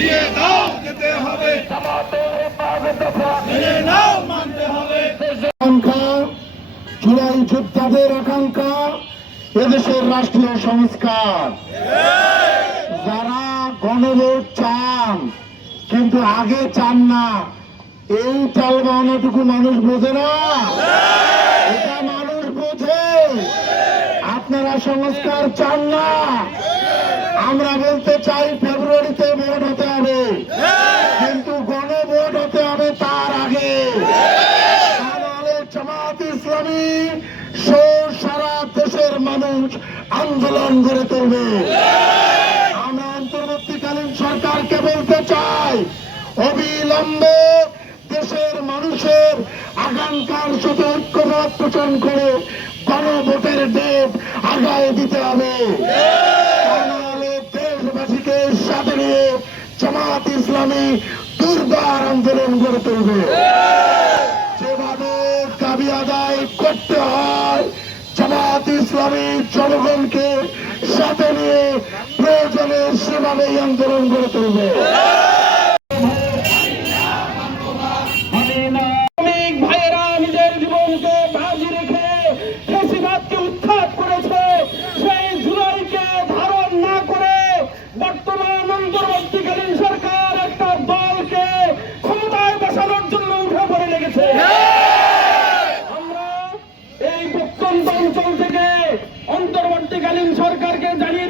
দিয়ে দাও যেতে হবে। নাও মানতে হবে। আকাঙ্ক্ষা যোদ্ধাদের আকাঙ্ক্ষা, এদেশের রাষ্ট্রীয় সংস্কার। যারা গণভোট চান, কিন্তু আগে চান না, এই চাল বাহানোটুকু মানুষ বোঝে না। এটা মানুষ বোঝে। আপনারা সংস্কার চান না। আমরা বলতে চাই মানুষ আন্দোলন গড়ে তুলবে। আমরা অন্তর্বর্তীকালীন সরকারকে বলতে চাই, অবিলম্বে দেশের মানুষের আকাঙ্ক্ষার সাথে ঐক্যমত পোষণ করে গণভোটের ডেট আগায় দিতে হবে। দেশবাসীকে সাথে নিয়ে জামাত ইসলামী দুর্বার আন্দোলন গড়ে তুলবে। যেভাবে দাবি আদায় করতে হয় জামাত ইসলামী জনগণকে সাথে নিয়ে প্রয়োজনে সেভাবেই আন্দোলন গড়ে তুলবে। থেকে অন্তর্বর্তীকালীন সরকারকে জানিয়ে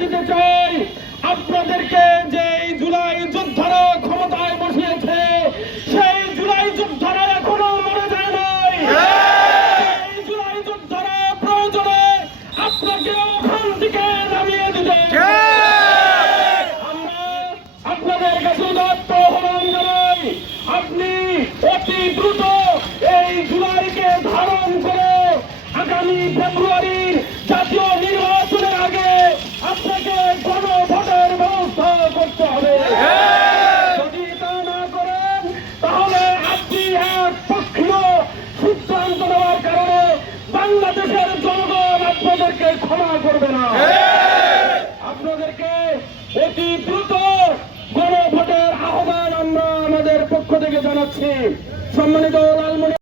ক্ষমা করবে না। আপনাদেরকে অতি দ্রুত গণভোটের আহ্বান আমরা আমাদের পক্ষ থেকে জানাচ্ছি। সম্মানিত